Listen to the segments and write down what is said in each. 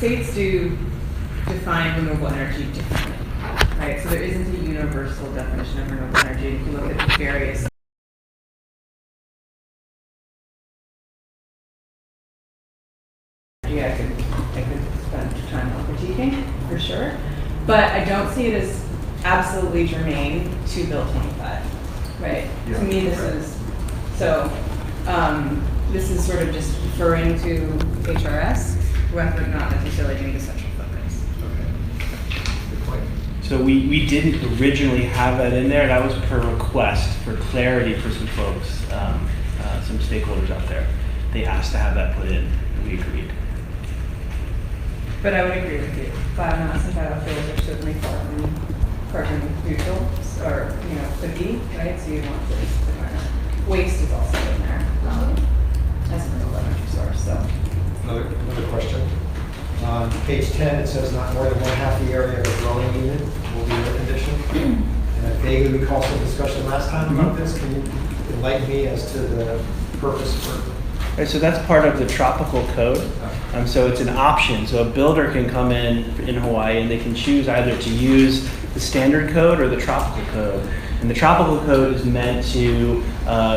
states do define renewable energy differently, right? So there isn't a universal definition of renewable energy. If you look at the various I could spend time on critiquing for sure, but I don't see it as absolutely germane to Bill 25, right? Yeah, To me, this is sort of just referring to HRS, rather than not necessarily being the central focus. Okay. Good point. So we didn't originally have that in there. That was per request for clarity for some folks, some stakeholders out there. They asked to have that put in, and we agreed. But I would agree with you. Biomass and biofuels are certainly far from carbon neutral, or could be, right? So you want to define that. Waste is also in there as a renewable energy source. So Another question. On page 10, it says not more than 1/2 the area of a dwelling unit will be air conditioned. And I vaguely recall some discussion last time about this. Can you enlighten me as to the purpose for? Right, so that's part of the tropical code. So it's an option. So a builder can come in Hawaii and they can choose either to use the standard code or the tropical code. And the tropical code is meant to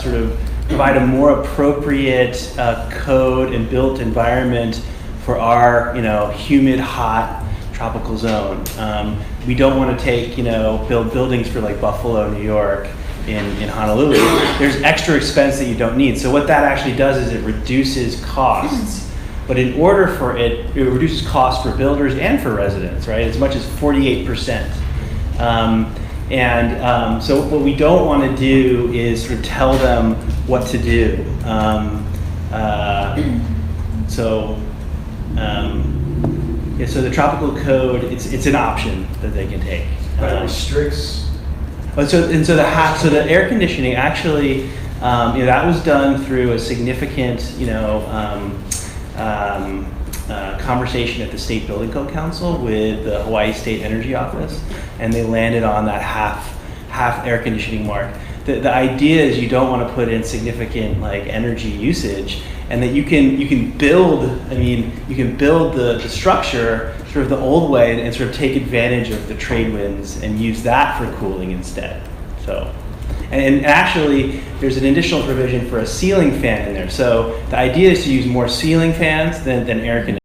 sort of provide a more appropriate code and built environment for our humid, hot tropical zone. We don't want to build buildings for like Buffalo, New York, in Honolulu. There's extra expense that you don't need. So what that actually does is it reduces costs. But in order for it reduces costs for builders and for residents, right? As much as 48%. So what we don't want to do is sort of tell them what to do. So the tropical code, it's an option that they can take. But it restricts. So the air conditioning actually, that was done through a significant, conversation at the State Building Code Council with the Hawaii State Energy Office, and they landed on that half air conditioning mark. The idea is you don't want to put in significant energy usage, and that you can build the structure sort of the old way and sort of take advantage of the trade winds and use that for cooling instead. So, and actually there's an additional provision for a ceiling fan in there. So the idea is to use more ceiling fans than air conditioning.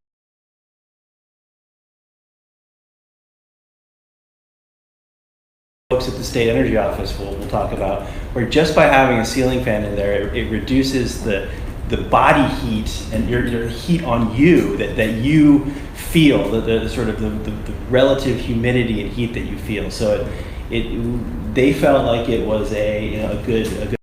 Folks at the State Energy Office will talk about, where just by having a ceiling fan in there, it reduces the body heat and your heat on you that you feel, the sort of the relative humidity and heat that you feel. So they felt like it was a good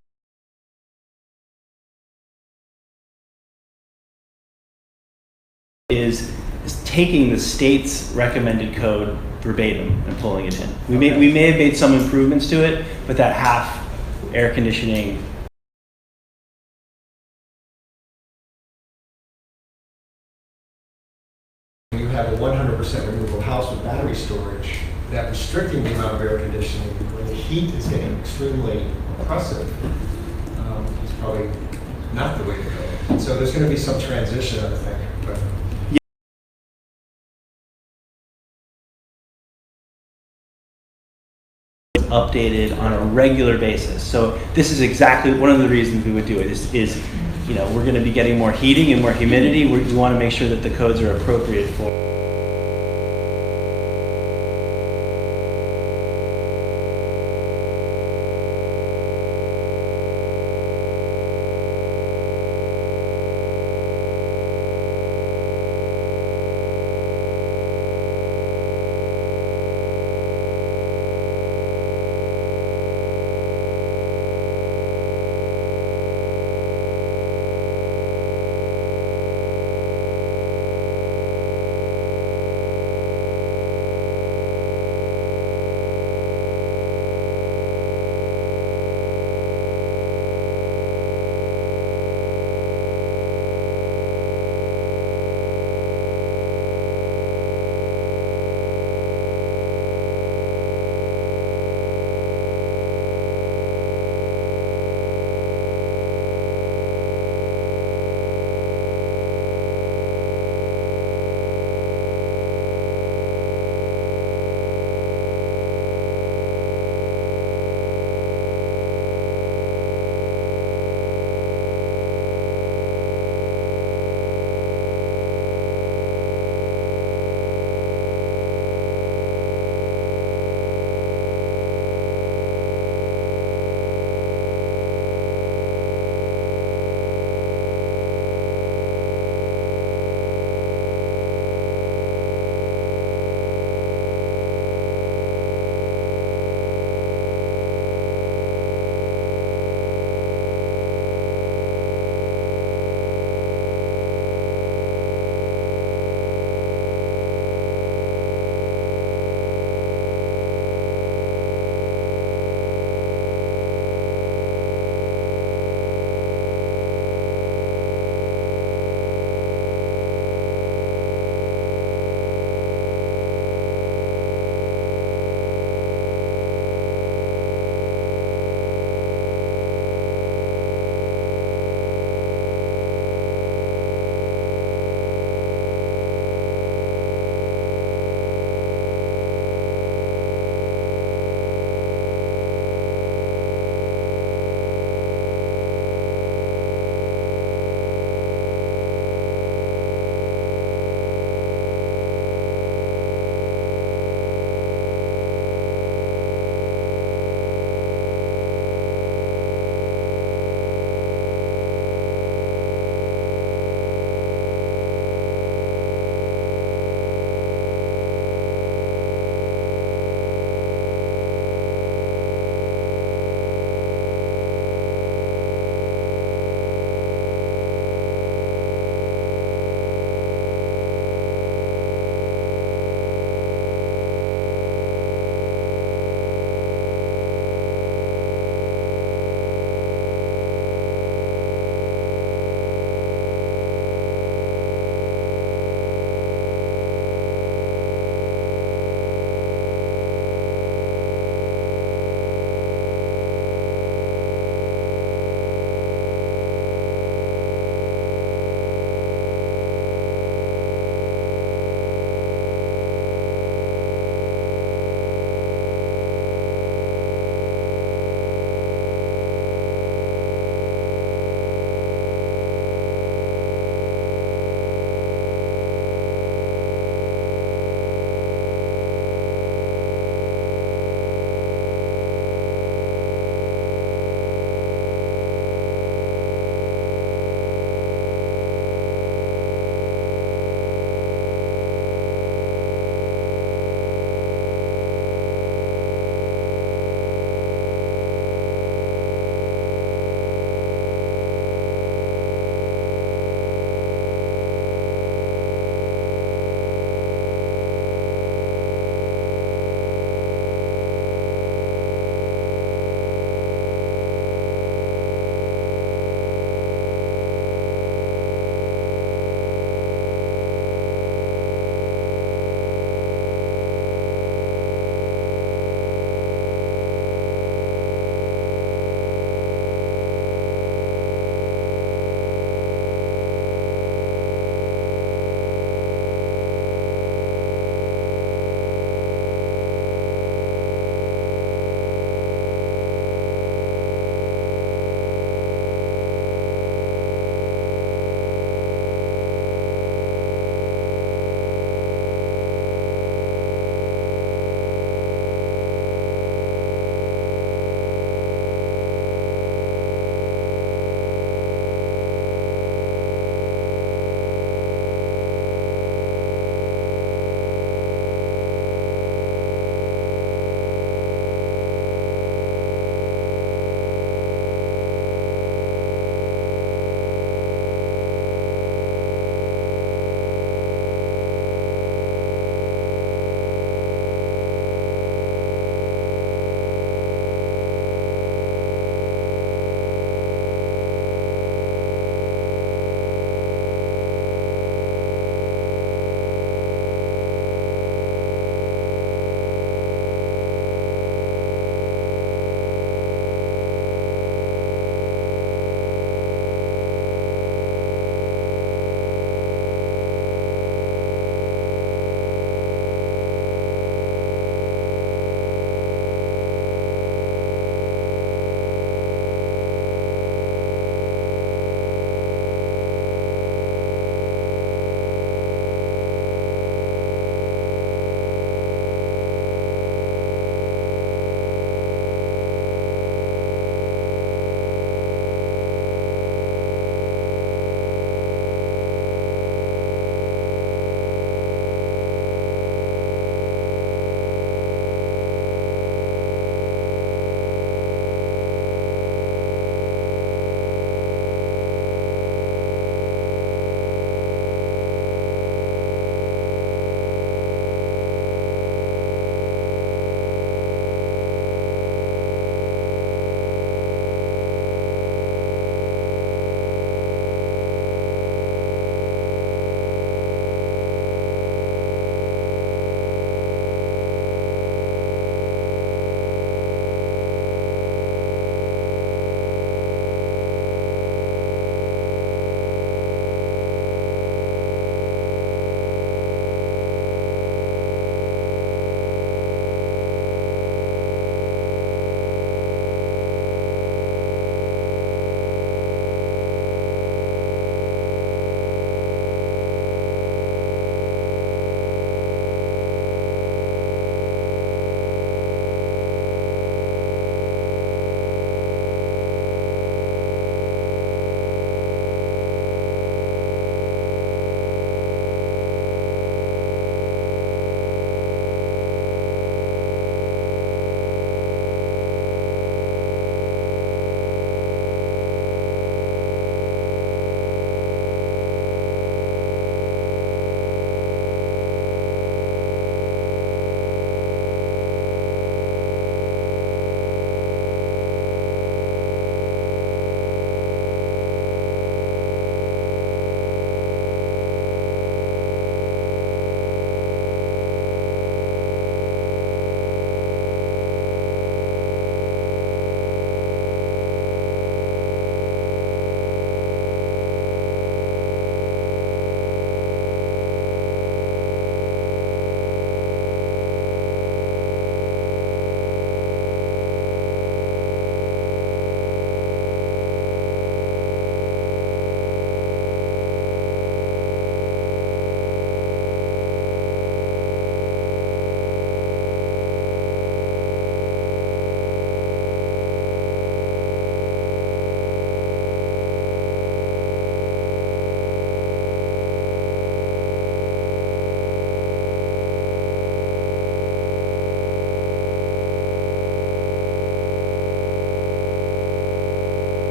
is taking the state's recommended code verbatim and pulling it in. We may have made some improvements to it, but that half air conditioning. You have a 100% renewable house with battery storage, that restricting the amount of air conditioning when the heat is getting extremely oppressive is probably not the way to go. So there's going to be some transition, I think. But Updated on a regular basis. So this is exactly one of the reasons we would do it is we're going to be getting more heating and more humidity. We want to make sure that the codes are appropriate for